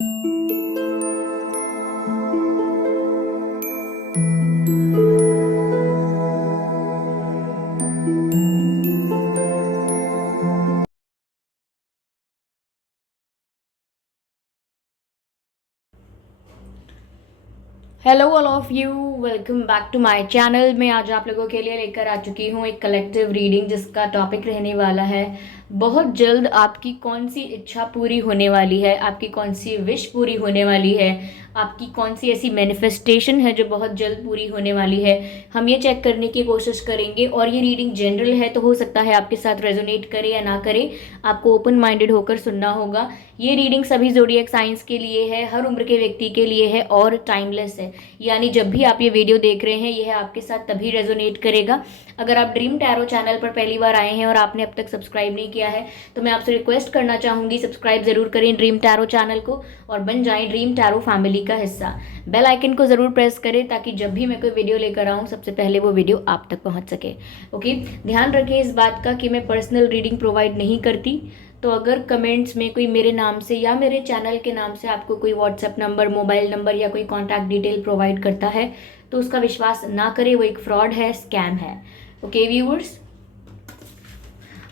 Hello all of you, welcome back to my channel. मैं आज आप लोगों के लिए लेकर आ चुकी हूँ एक कलेक्टिव रीडिंग जिसका टॉपिक रहने वाला है बहुत जल्द आपकी कौन सी इच्छा पूरी होने वाली है, आपकी कौन सी विश पूरी होने वाली है, आपकी कौन सी ऐसी मैनिफेस्टेशन है जो बहुत जल्द पूरी होने वाली है। हम ये चेक करने की कोशिश करेंगे और ये रीडिंग जनरल है तो हो सकता है आपके साथ रेजोनेट करे या ना करे, आपको ओपन माइंडेड होकर सुनना होगा। ये रीडिंग सभी ज़ोडिएक साइंस के लिए है, हर उम्र के व्यक्ति के लिए है और टाइमलेस है। यानी जब भी आप ये वीडियो देख रहे हैं यह आपके साथ तभी रेजोनेट करेगा। अगर आप ड्रीम टैरो चैनल पर पहली बार आए हैं और आपने अब तक सब्सक्राइब नहीं किया है तो मैं आपसे रिक्वेस्ट करना चाहूँगी, सब्सक्राइब ज़रूर करें ड्रीम टैरो चैनल को और बन जाएं ड्रीम टैरो फैमिली का हिस्सा। बेल आइकन को ज़रूर प्रेस करें ताकि जब भी मैं कोई वीडियो लेकर आऊँ सबसे पहले वो वीडियो आप तक पहुँच सके। ओके, ध्यान रखें इस बात का कि मैं पर्सनल रीडिंग प्रोवाइड नहीं करती। तो अगर कमेंट्स में कोई मेरे नाम से या मेरे चैनल के नाम से आपको कोई व्हाट्सएप नंबर, मोबाइल नंबर या कोई कॉन्टैक्ट डिटेल प्रोवाइड करता है तो उसका विश्वास ना करें, वो एक फ्रॉड है, स्कैम है। ओके व्यूअर्स,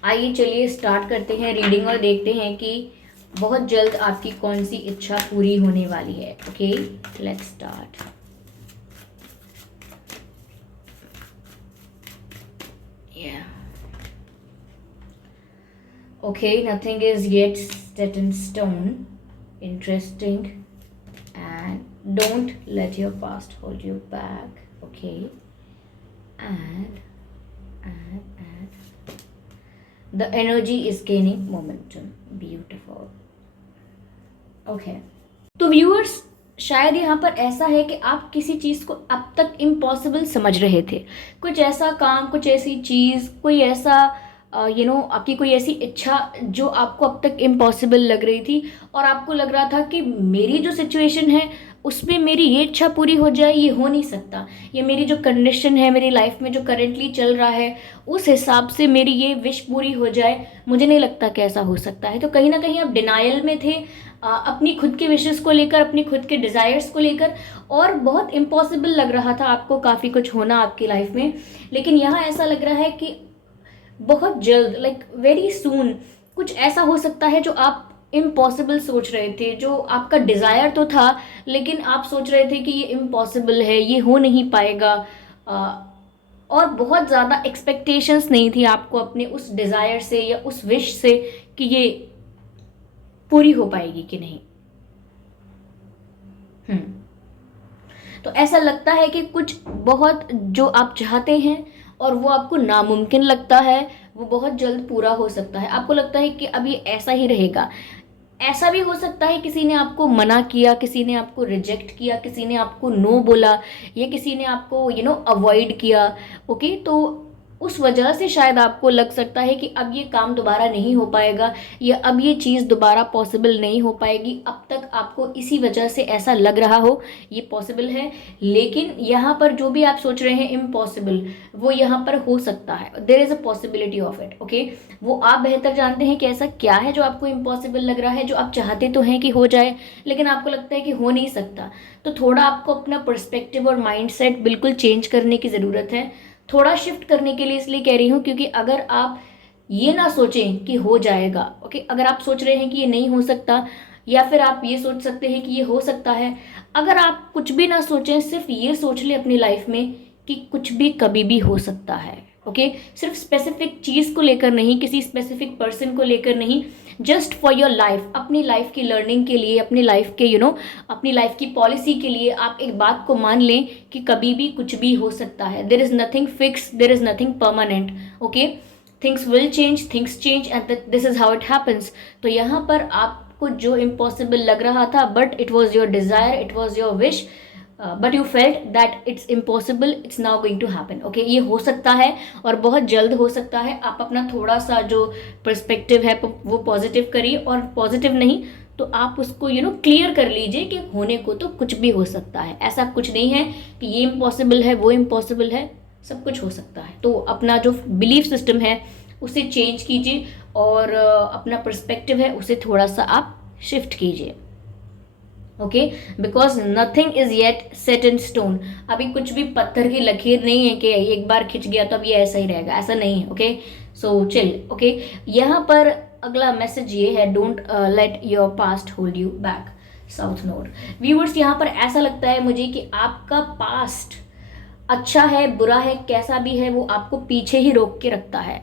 आइए चलिए स्टार्ट करते हैं रीडिंग और देखते हैं कि बहुत जल्द आपकी कौन सी इच्छा पूरी होने वाली है। Okay, let's start. Okay, nothing is yet set in stone. Interesting. And don't let your past hold you back. Okay. And the energy is gaining momentum. Beautiful. Okay. तो व्यूअर्स, शायद यहाँ पर ऐसा है कि आप किसी चीज़ को अब तक इम्पॉसिबल समझ रहे थे। कुछ ऐसा काम, कुछ ऐसी चीज़, कोई ऐसा आपकी कोई ऐसी इच्छा जो आपको अब तक इम्पॉसिबल लग रही थी और आपको लग रहा था कि मेरी जो सिचुएशन है उसमें मेरी ये इच्छा पूरी हो जाए, ये हो नहीं सकता। ये मेरी जो कंडीशन है, मेरी लाइफ में जो करेंटली चल रहा है उस हिसाब से मेरी ये विश पूरी हो जाए, मुझे नहीं लगता कि ऐसा हो सकता है। तो कहीं ना कहीं आप डिनायल में थे अपनी खुद के विशेस को लेकर, अपनी खुद के डिज़ायर्स को लेकर, और बहुत इम्पॉसिबल लग रहा था आपको काफ़ी कुछ होना आपकी लाइफ में। लेकिन यहाँ ऐसा लग रहा है कि बहुत जल्द, लाइक वेरी सून, कुछ ऐसा हो सकता है जो आप इम्पॉसिबल सोच रहे थे, जो आपका डिज़ायर तो था लेकिन आप सोच रहे थे कि ये इम्पॉसिबल है, ये हो नहीं पाएगा। और बहुत ज़्यादा एक्सपेक्टेशंस नहीं थी आपको अपने उस डिज़ायर से या उस विश से कि ये पूरी हो पाएगी कि नहीं। तो ऐसा लगता है कि कुछ बहुत जो आप चाहते हैं और वो आपको नामुमकिन लगता है वो बहुत जल्द पूरा हो सकता है। आपको लगता है कि अब ये ऐसा ही रहेगा। ऐसा भी हो सकता है किसी ने आपको मना किया, किसी ने आपको रिजेक्ट किया, किसी ने आपको नो बोला या किसी ने आपको अवॉइड किया। ओके, तो उस वजह से शायद आपको लग सकता है कि अब ये काम दोबारा नहीं हो पाएगा या अब ये चीज़ दोबारा पॉसिबल नहीं हो पाएगी। अब तक आपको इसी वजह से ऐसा लग रहा हो ये पॉसिबल है, लेकिन यहाँ पर जो भी आप सोच रहे हैं इम्पॉसिबल, वो यहाँ पर हो सकता है। There is a possibility of it. Okay, वो आप बेहतर जानते हैं कि ऐसा क्या है जो आपको इम्पॉसिबल लग रहा है, जो आप चाहते तो हैं कि हो जाए लेकिन आपको लगता है कि हो नहीं सकता। तो थोड़ा आपको अपना पर्सपेक्टिव और माइंडसेट बिल्कुल चेंज करने की ज़रूरत है। थोड़ा शिफ्ट करने के लिए इसलिए कह रही हूँ क्योंकि अगर आप ये ना सोचें कि हो जाएगा, ओके, अगर आप सोच रहे हैं कि ये नहीं हो सकता या फिर आप ये सोच सकते हैं कि ये हो सकता है, अगर आप कुछ भी ना सोचें, सिर्फ ये सोच लें अपनी लाइफ में कि कुछ भी कभी भी हो सकता है। ओके, सिर्फ स्पेसिफिक चीज़ को लेकर नहीं, किसी स्पेसिफिक पर्सन को लेकर नहीं, जस्ट फॉर योर लाइफ, अपनी लाइफ की लर्निंग के लिए, अपनी लाइफ के अपनी लाइफ की पॉलिसी के लिए आप एक बात को मान लें कि कभी भी कुछ भी हो सकता है। There is nothing fix, there is nothing permanent. Okay, things will change, things change and this is how it happens. तो यहाँ पर आपको जो इम्पॉसिबल लग रहा था, but it was your desire, it was your wish, but you felt that it's impossible, it's now going to happen. Okay, ये हो सकता है और बहुत जल्द हो सकता है। आप अपना थोड़ा सा जो पर्सपेक्टिव है वो पॉजिटिव करिए, और पॉजिटिव नहीं तो आप उसको क्लियर कर लीजिए कि होने को तो कुछ भी हो सकता है। ऐसा कुछ नहीं है कि ये इम्पॉसिबल है, वो इम्पॉसिबल है, सब कुछ हो सकता है। तो अपना जो बिलीफ सिस्टम है उसे चेंज कीजिए और अपना पर्सपेक्टिव है उसे थोड़ा सा आप शिफ्ट कीजिए। Okay, because nothing is yet set in stone. अभी कुछ भी पत्थर की लकीर नहीं है कि एक बार खिंच गया तो अब ये ऐसा ही रहेगा, ऐसा नहीं है। Okay, so chill. ओके, यहाँ पर अगला मैसेज ये है, don't let your past hold you back. South node viewers, यहाँ पर ऐसा लगता है मुझे कि आपका पास्ट अच्छा है बुरा है कैसा भी है, वो आपको पीछे ही रोक के रखता है।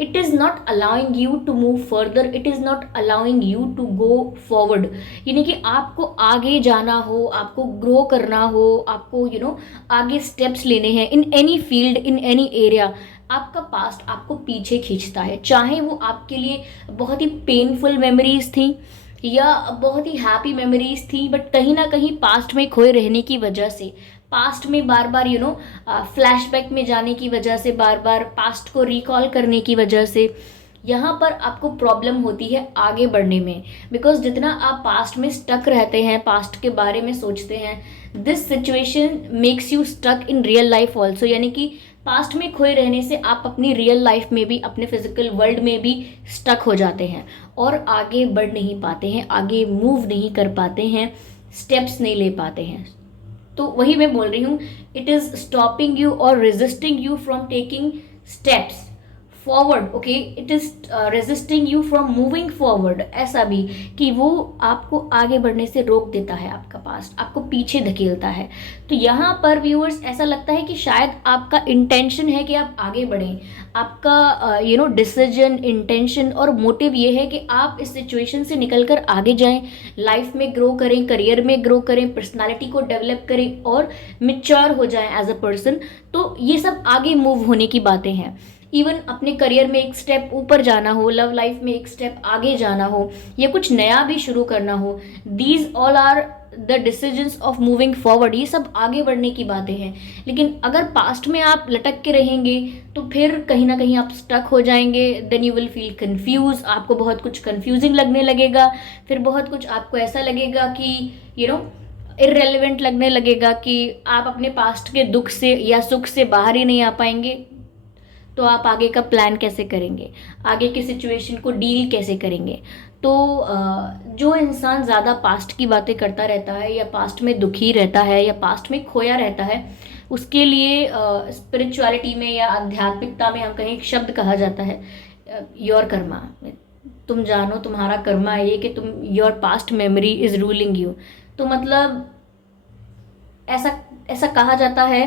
It is not allowing you to move further, it is not allowing you to go forward. यानी कि आपको आगे जाना हो, आपको ग्रो करना हो, आपको आगे स्टेप्स लेने हैं in any field, in any area, आपका पास्ट आपको पीछे खींचता है। चाहे वो आपके लिए बहुत ही पेनफुल मेमोरीज थी या बहुत ही हैप्पी मेमोरीज थी, बट कहीं ना कहीं पास्ट में खोए रहने की वजह से, पास्ट में बार बार फ्लैशबैक में जाने की वजह से, बार बार पास्ट को रिकॉल करने की वजह से यहाँ पर आपको प्रॉब्लम होती है आगे बढ़ने में। बिकॉज जितना आप पास्ट में स्टक रहते हैं, पास्ट के बारे में सोचते हैं, this situation makes you stuck in real life also. यानी कि पास्ट में खोए रहने से आप अपनी रियल लाइफ में भी, अपने फिजिकल वर्ल्ड में भी स्टक हो जाते हैं और आगे बढ़ नहीं पाते हैं, आगे मूव नहीं कर पाते हैं, स्टेप्स नहीं ले पाते हैं। तो वही मैं बोल रही हूँ, इट इज स्टॉपिंग यू और resisting you from taking steps forward. Okay, it is resisting you from moving forward. ऐसा भी कि वो आपको आगे बढ़ने से रोक देता है, आपका पास्ट आपको पीछे धकेलता है। तो यहाँ पर व्यूअर्स ऐसा लगता है कि शायद आपका इंटेंशन है कि आप आगे बढ़ें, आपका डिसीजन, इंटेंशन और मोटिव ये है कि आप इस सिचुएशन से निकल कर आगे जाएं, लाइफ में ग्रो करें, करियर में ग्रो करें, पर्सनालिटी को डेवलप करें और मिच्योर हो जाएं एज अ पर्सन। तो ये सब आगे मूव होने की बातें हैं। इवन अपने करियर में एक स्टेप ऊपर जाना हो, लव लाइफ में एक स्टेप आगे जाना हो, या कुछ नया भी शुरू करना हो, these all are the decisions of moving forward. ये सब आगे बढ़ने की बातें हैं। लेकिन अगर पास्ट में आप लटक के रहेंगे तो फिर कहीं ना कहीं आप स्टक हो जाएंगे, then you will feel confuse. आपको बहुत कुछ कंफ्यूजिंग लगने लगेगा, फिर बहुत कुछ आपको ऐसा लगेगा कि इररेलेवेंट लगने लगेगा, कि आप अपने पास्ट के दुख से या सुख से बाहर ही नहीं आ पाएंगे। तो आप आगे का प्लान कैसे करेंगे, आगे की सिचुएशन को डील कैसे करेंगे। तो जो इंसान ज़्यादा पास्ट की बातें करता रहता है, या पास्ट में दुखी रहता है, या पास्ट में खोया रहता है, उसके लिए स्पिरिचुअलिटी में या आध्यात्मिकता में हम कहें एक शब्द कहा जाता है, योर कर्मा। तुम जानो तुम्हारा कर्मा है ये कि तुम, your past memory is ruling you. तो मतलब ऐसा ऐसा कहा जाता है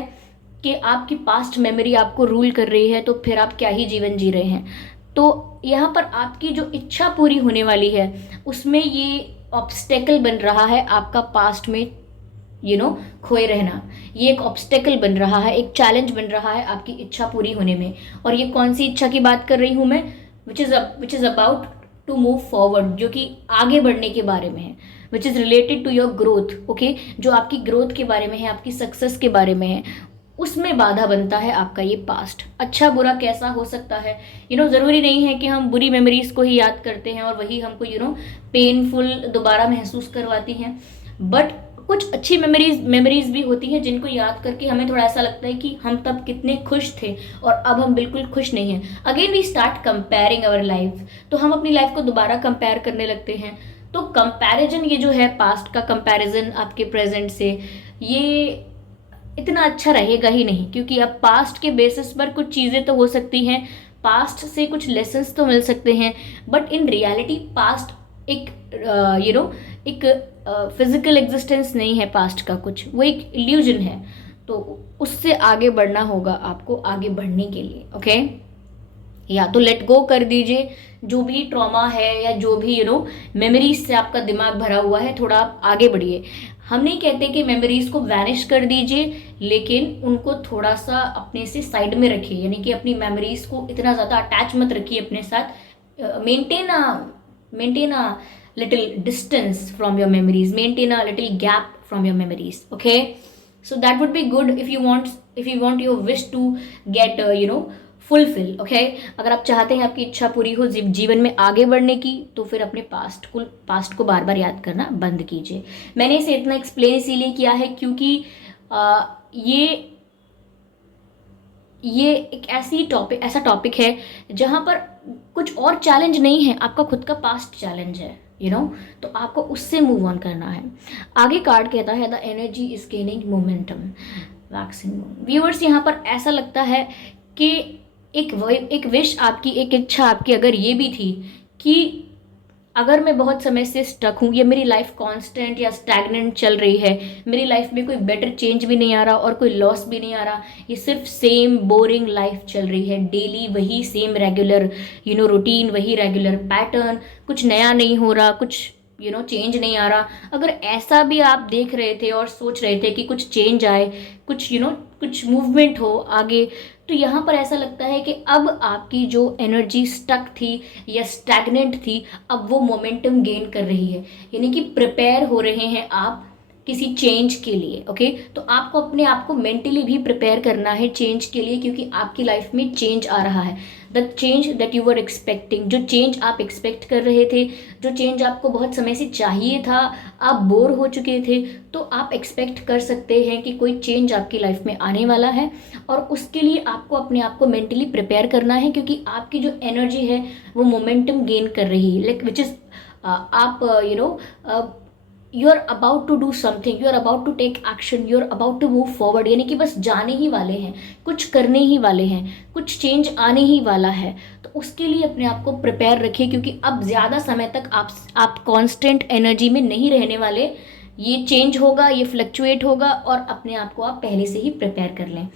कि आपकी पास्ट मेमोरी आपको रूल कर रही है, तो फिर आप क्या ही जीवन जी रहे हैं। तो यहाँ पर आपकी जो इच्छा पूरी होने वाली है, उसमें ये ऑब्स्टेकल बन रहा है आपका पास्ट में खोए रहना। ये एक ऑब्स्टेकल बन रहा है, एक चैलेंज बन रहा है आपकी इच्छा पूरी होने में। और ये कौन सी इच्छा की बात कर रही हूँ मैं, which is about to move forward, जो कि आगे बढ़ने के बारे में है, which is related to your growth. Okay, जो आपकी ग्रोथ के बारे में है, आपकी सक्सेस के बारे में है, उसमें बाधा बनता है आपका ये पास्ट। अच्छा बुरा कैसा हो सकता है, ज़रूरी नहीं है कि हम बुरी मेमोरीज को ही याद करते हैं और वही हमको पेनफुल दोबारा महसूस करवाती हैं। बट कुछ अच्छी मेमोरीज भी होती हैं जिनको याद करके हमें थोड़ा ऐसा लगता है कि हम तब कितने खुश थे और अब हम बिल्कुल खुश नहीं हैं। Again we start comparing our life, तो हम अपनी लाइफ को दोबारा कंपेयर करने लगते हैं। तो कंपैरिजन, ये जो है पास्ट का कंपैरिजन आपके प्रेजेंट से, ये इतना अच्छा रहेगा ही नहीं, क्योंकि अब पास्ट के बेसिस पर कुछ चीज़ें तो हो सकती हैं, पास्ट से कुछ लेसन्स तो मिल सकते हैं, बट इन रियलिटी पास्ट एक एक फिजिकल एग्जिस्टेंस नहीं है पास्ट का कुछ, वो एक इल्यूजन है। तो उससे आगे बढ़ना होगा आपको, आगे बढ़ने के लिए। ओके, या तो लेट गो कर दीजिए जो भी ट्रॉमा है या जो भी मेमोरीज से आपका दिमाग भरा हुआ है, थोड़ा आप आगे बढ़िए। हम नहीं कहते कि मेमोरीज को वैनिश कर दीजिए, लेकिन उनको थोड़ा सा अपने से साइड में रखिए। यानी कि अपनी मेमोरीज को इतना ज़्यादा अटैच मत रखिए अपने साथ। Maintain a little distance from your memories, maintain a little gap from your memories. Okay, so that would be good if you want your wish to get fulfil. Okay, अगर आप चाहते हैं आपकी इच्छा पूरी हो जीवन में आगे बढ़ने की, तो फिर अपने पास्ट को बार बार याद करना बंद कीजिए। मैंने इसे इतना एक्सप्लेन इसीलिए किया है क्योंकि ये एक ऐसा टॉपिक है जहां पर कुछ और चैलेंज नहीं है, आपका खुद का पास्ट चैलेंज है। तो आपको उससे मूव ऑन करना है। आगे कार्ड कहता है the energy is gaining momentum, waxing. Viewers, यहाँ पर ऐसा लगता है कि एक विश आपकी, एक इच्छा आपकी अगर ये भी थी कि अगर मैं बहुत समय से स्टक हूँ, या मेरी लाइफ कांस्टेंट या स्टैग्नेंट चल रही है, मेरी लाइफ में कोई बेटर चेंज भी नहीं आ रहा और कोई लॉस भी नहीं आ रहा, ये सिर्फ सेम बोरिंग लाइफ चल रही है, डेली वही सेम रेगुलर रूटीन, वही रेगुलर पैटर्न, कुछ नया नहीं हो रहा, कुछ चेंज नहीं आ रहा। अगर ऐसा भी आप देख रहे थे और सोच रहे थे कि कुछ चेंज आए, कुछ कुछ मूवमेंट हो आगे, तो यहाँ पर ऐसा लगता है कि अब आपकी जो एनर्जी स्टक थी या स्टैग्नेंट थी, अब वो मोमेंटम गेन कर रही है, यानी कि प्रिपेयर हो रहे हैं आप किसी चेंज के लिए। ओके, तो आपको अपने आप को मेंटली भी प्रिपेयर करना है चेंज के लिए, क्योंकि आपकी लाइफ में चेंज आ रहा है। The change that you were expecting, जो चेंज आप एक्सपेक्ट कर रहे थे, जो चेंज आपको बहुत समय से चाहिए था, आप बोर हो चुके थे, तो आप एक्सपेक्ट कर सकते हैं कि कोई चेंज आपकी लाइफ में आने वाला है। और उसके लिए आपको अपने आप को मेंटली प्रिपेयर करना है, क्योंकि आपकी जो एनर्जी है वो मोमेंटम गेन कर रही है, लाइक विच इज़ आप you are about to do something, you are about to take action, you are about to move forward, यानी कि बस जाने ही वाले हैं, कुछ करने ही वाले हैं, कुछ चेंज आने ही वाला है। तो उसके लिए अपने आप को प्रिपेयर रखिए, क्योंकि अब ज़्यादा समय तक आप कांस्टेंट एनर्जी में नहीं रहने वाले, ये चेंज होगा, ये फ्लक्चुएट होगा, और अपने आप को आप पहले से ही प्रिपेयर कर लें।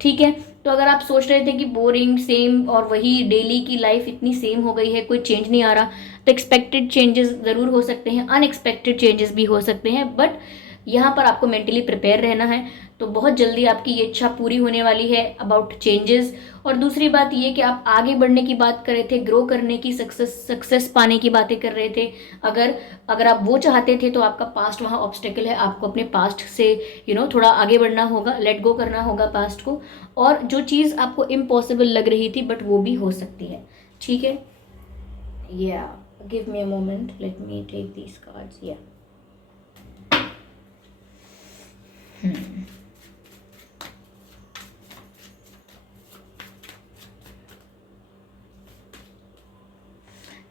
ठीक है, तो अगर आप सोच रहे थे कि बोरिंग सेम और वही डेली की लाइफ इतनी सेम हो गई है, कोई चेंज नहीं आ रहा, तो एक्सपेक्टेड चेंजेस ज़रूर हो सकते हैं, अनएक्सपेक्टेड चेंजेस भी हो सकते हैं, बट यहाँ पर आपको मेंटली प्रिपेयर रहना है। तो बहुत जल्दी आपकी ये इच्छा पूरी होने वाली है अबाउट चेंजेस। और दूसरी बात ये कि आप आगे बढ़ने की बात कर रहे थे, ग्रो करने की, सक्सेस पाने की बातें कर रहे थे। अगर आप वो चाहते थे, तो आपका पास्ट वहाँ ऑब्स्टेकल है, आपको अपने पास्ट से थोड़ा आगे बढ़ना होगा, लेट गो करना होगा पास्ट को, और जो चीज़ आपको इम्पॉसिबल लग रही थी, बट वो भी हो सकती है। ठीक है, या give me a moment, let me take these cards. या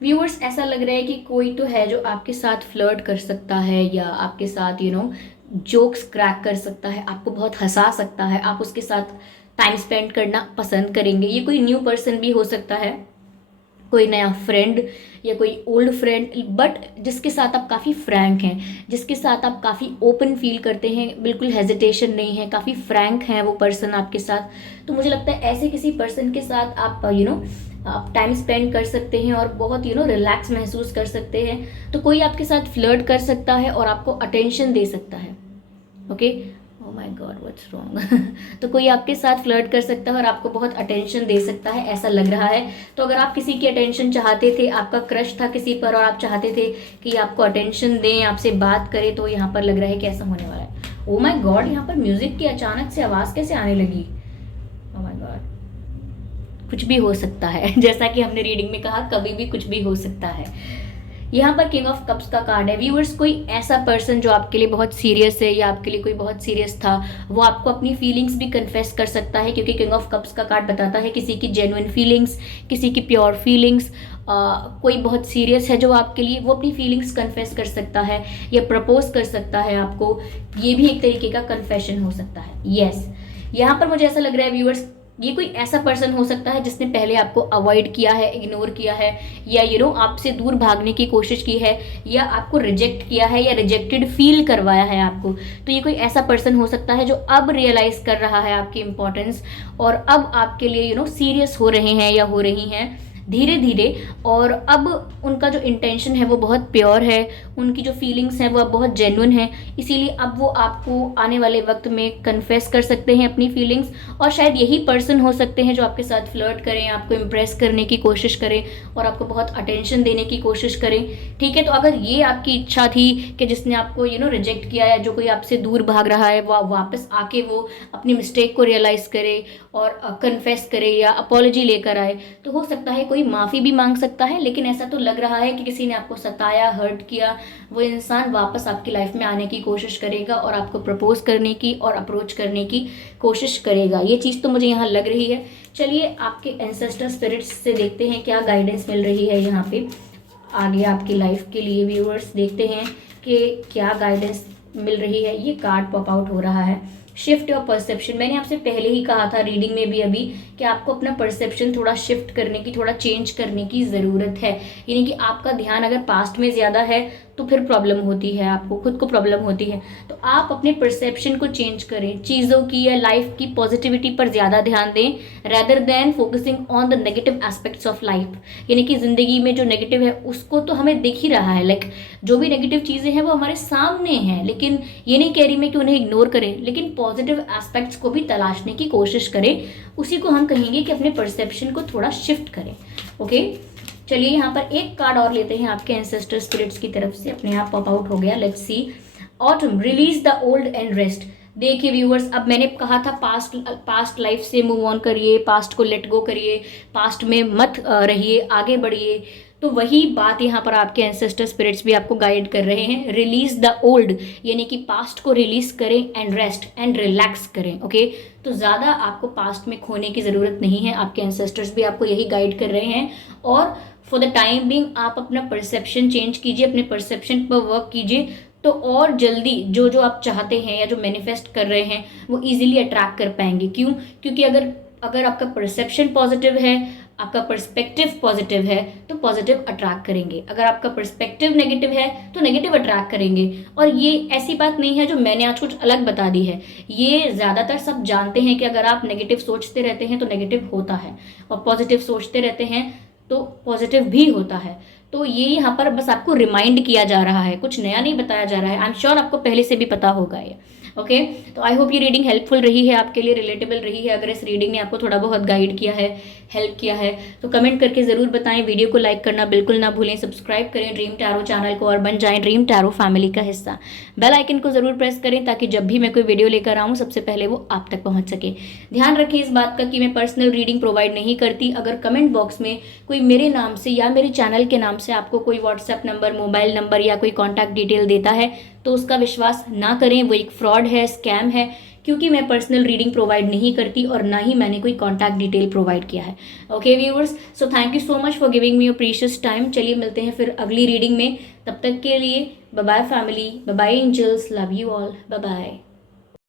व्यूअर्स, ऐसा लग रहा है कि कोई तो है जो आपके साथ फ्लर्ट कर सकता है, या आपके साथ जोक्स क्रैक कर सकता है, आपको बहुत हंसा सकता है, आप उसके साथ टाइम स्पेंड करना पसंद करेंगे। ये कोई न्यू पर्सन भी हो सकता है, कोई नया फ्रेंड या कोई ओल्ड फ्रेंड, बट जिसके साथ आप काफ़ी फ्रैंक हैं, जिसके साथ आप काफ़ी ओपन फील करते हैं, बिल्कुल हेजिटेशन नहीं है, काफ़ी फ्रैंक है वो पर्सन आपके साथ। तो मुझे लगता है ऐसे किसी पर्सन के साथ आप आप टाइम स्पेंड कर सकते हैं और बहुत रिलैक्स महसूस कर सकते हैं। तो कोई आपके साथ फ्लर्ट कर सकता है और आपको अटेंशन दे सकता है। Okay, oh my God, what's wrong. तो कोई आपके साथ फ्लर्ट कर सकता है और आपको बहुत अटेंशन दे सकता है, ऐसा लग रहा है। तो अगर आप किसी की अटेंशन चाहते थे, आपका क्रश था किसी पर और आप चाहते थे कि आपको अटेंशन दें, आपसे बात करें, तो यहाँ पर लग रहा है कि ऐसा होने वाला है। ओह माय गॉड, यहाँ पर म्यूजिक की अचानक से आवाज़ कैसे आने लगी? ओह माय गॉड, कुछ भी हो सकता है। जैसा कि हमने रीडिंग में कहा, कभी भी कुछ भी हो सकता है। यहाँ पर किंग ऑफ कप्स का कार्ड है। व्यूअर्स, कोई ऐसा पर्सन जो आपके लिए बहुत सीरियस है या आपके लिए कोई बहुत सीरियस था, वो आपको अपनी फीलिंग्स भी कन्फेस कर सकता है, क्योंकि किंग ऑफ कप्स का कार्ड बताता है किसी की जेन्युइन फीलिंग्स, किसी की प्योर फीलिंग्स। कोई बहुत सीरियस है जो आपके लिए, वो अपनी फीलिंग्स कन्फेस कर सकता है या प्रपोज कर सकता है आपको। ये भी एक तरीके का कन्फेशन हो सकता है। यस, यहाँ पर मुझे ऐसा लग रहा है व्यूअर्स, ये कोई ऐसा पर्सन हो सकता है जिसने पहले आपको अवॉइड किया है, इग्नोर किया है, या आपसे दूर भागने की कोशिश की है, या आपको रिजेक्ट किया है, या रिजेक्टेड फील करवाया है आपको। तो ये कोई ऐसा पर्सन हो सकता है जो अब रियलाइज कर रहा है आपकी इंपॉर्टेंस, और अब आपके लिए सीरियस हो रहे हैं या हो रही हैं धीरे धीरे। और अब उनका जो इंटेंशन है वो बहुत प्योर है, उनकी जो फीलिंग्स हैं वो अब बहुत जेन्युइन है, इसीलिए अब वो आपको आने वाले वक्त में कन्फेस कर सकते हैं अपनी फीलिंग्स। और शायद यही पर्सन हो सकते हैं जो आपके साथ फ्लर्ट करें, आपको इम्प्रेस करने की कोशिश करें और आपको बहुत अटेंशन देने की कोशिश करें। ठीक है, तो अगर ये आपकी इच्छा थी कि जिसने आपको रिजेक्ट किया, या जो कोई आपसे दूर भाग रहा है, वो वापस आके वो अपनी मिस्टेक को रियलाइज़ करे और कन्फेस करे या अपॉलॉजी लेकर आए, तो हो सकता है कोई माफ़ी भी मांग सकता है। लेकिन ऐसा तो लग रहा है कि किसी ने आपको सताया, हर्ट किया, वो इंसान वापस आपकी लाइफ में आने की कोशिश करेगा और आपको प्रपोज करने की और अप्रोच करने की कोशिश करेगा। ये चीज़ तो मुझे यहाँ लग रही है। चलिए आपके एंसेस्टर स्पिरिट्स से देखते हैं क्या गाइडेंस मिल रही है यहाँ पे आगे आपकी लाइफ के लिए व्यूअर्स। देखते हैं कि क्या गाइडेंस मिल रही है। ये कार्ड पॉप आउट हो रहा है, शिफ्ट योर परसेप्शन। मैंने आपसे पहले ही कहा था रीडिंग में भी अभी कि आपको अपना परसेप्शन थोड़ा शिफ्ट करने की, थोड़ा चेंज करने की ज़रूरत है। यानी कि आपका ध्यान अगर पास्ट में ज़्यादा है तो फिर प्रॉब्लम होती है, आपको खुद को प्रॉब्लम होती है। तो आप अपने परसेप्शन को चेंज करें, चीज़ों की या लाइफ की पॉजिटिविटी पर ज़्यादा ध्यान दें rather than focusing on the negative aspects of life. यानी कि ज़िंदगी में जो नेगेटिव है उसको तो हमें दिख ही रहा है, लाइक जो भी नेगेटिव चीज़ें हैं वो हमारे सामने हैं, लेकिन ये नहीं कह रही मैं कि उन्हें इग्नोर करें, लेकिन पॉजिटिव एस्पेक्ट्स को भी तलाशने की कोशिश करें। उसी को हम कहेंगे कि अपने परसेप्शन को थोड़ा शिफ्ट करें। ओके, चलिए यहाँ पर एक कार्ड और लेते हैं आपके एंसेस्टर स्पिरिट्स की तरफ से। अपने आप पॉप आउट हो गया, let's see. Autumn, release the old and rest. देखिए व्यूअर्स, अब मैंने कहा था पास्ट लाइफ से मूव ऑन करिए, पास्ट को लेट गो करिए, पास्ट में मत रहिए, आगे बढ़िए। तो वही बात यहाँ पर आपके एंसेस्टर स्पिरिट्स भी आपको गाइड कर रहे हैं। रिलीज द ओल्ड, यानी कि पास्ट को रिलीज करें, एंड रेस्ट एंड रिलैक्स करें। ओके, तो ज़्यादा आपको पास्ट में खोने की ज़रूरत नहीं है। आपके एंसेस्टर्स भी आपको यही गाइड कर रहे हैं। और फॉर द टाइम बिंग आप अपना परसेप्शन चेंज कीजिए, अपने परसेप्शन पर वर्क कीजिए, तो और जल्दी जो जो आप चाहते हैं या जो मैनिफेस्ट कर रहे हैं वो इजीली अट्रैक्ट कर पाएंगे। क्यों? क्योंकि अगर आपका परसेप्शन पॉजिटिव है, आपका पर्सपेक्टिव पॉजिटिव है, तो पॉजिटिव अट्रैक्ट करेंगे। अगर आपका पर्सपेक्टिव नेगेटिव है तो नेगेटिव अट्रैक्ट करेंगे। और ये ऐसी बात नहीं है जो मैंने आज कुछ अलग बता दी है, ये ज़्यादातर सब जानते हैं कि अगर आप नेगेटिव सोचते रहते हैं तो नेगेटिव होता है, और पॉजिटिव सोचते रहते हैं तो पॉजिटिव भी होता है। तो ये यहाँ पर बस आपको रिमाइंड किया जा रहा है, कुछ नया नहीं बताया जा रहा है। आई एम श्योर आपको पहले से भी पता होगा ये। ओके, तो आई होप ये रीडिंग हेल्पफुल रही है, आपके लिए रिलेटेबल रही है। अगर इस रीडिंग ने आपको थोड़ा बहुत गाइड किया है, हेल्प किया है, तो कमेंट करके ज़रूर बताएं। वीडियो को लाइक करना बिल्कुल ना भूलें, सब्सक्राइब करें ड्रीम टैरो चैनल को और बन जाएं ड्रीम टैरो फैमिली का हिस्सा। बेल आइकन को ज़रूर प्रेस करें ताकि जब भी मैं कोई वीडियो लेकर आऊँ सबसे पहले वो आप तक पहुँच सके। ध्यान रखें इस बात का कि मैं पर्सनल रीडिंग प्रोवाइड नहीं करती। अगर कमेंट बॉक्स में कोई मेरे नाम से या मेरे चैनल के नाम से आपको कोई व्हाट्सएप नंबर, मोबाइल नंबर या कोई कॉन्टैक्ट डिटेल देता है तो उसका विश्वास ना करें, वो एक फ्रॉड है, स्कैम है। क्योंकि मैं पर्सनल रीडिंग प्रोवाइड नहीं करती और ना ही मैंने कोई कॉन्टैक्ट डिटेल प्रोवाइड किया है। Okay viewers, so thank you so much for giving me your precious time. चलिए मिलते हैं फिर अगली रीडिंग में, तब तक के लिए bye bye family, bye bye angels, love you all, bye bye.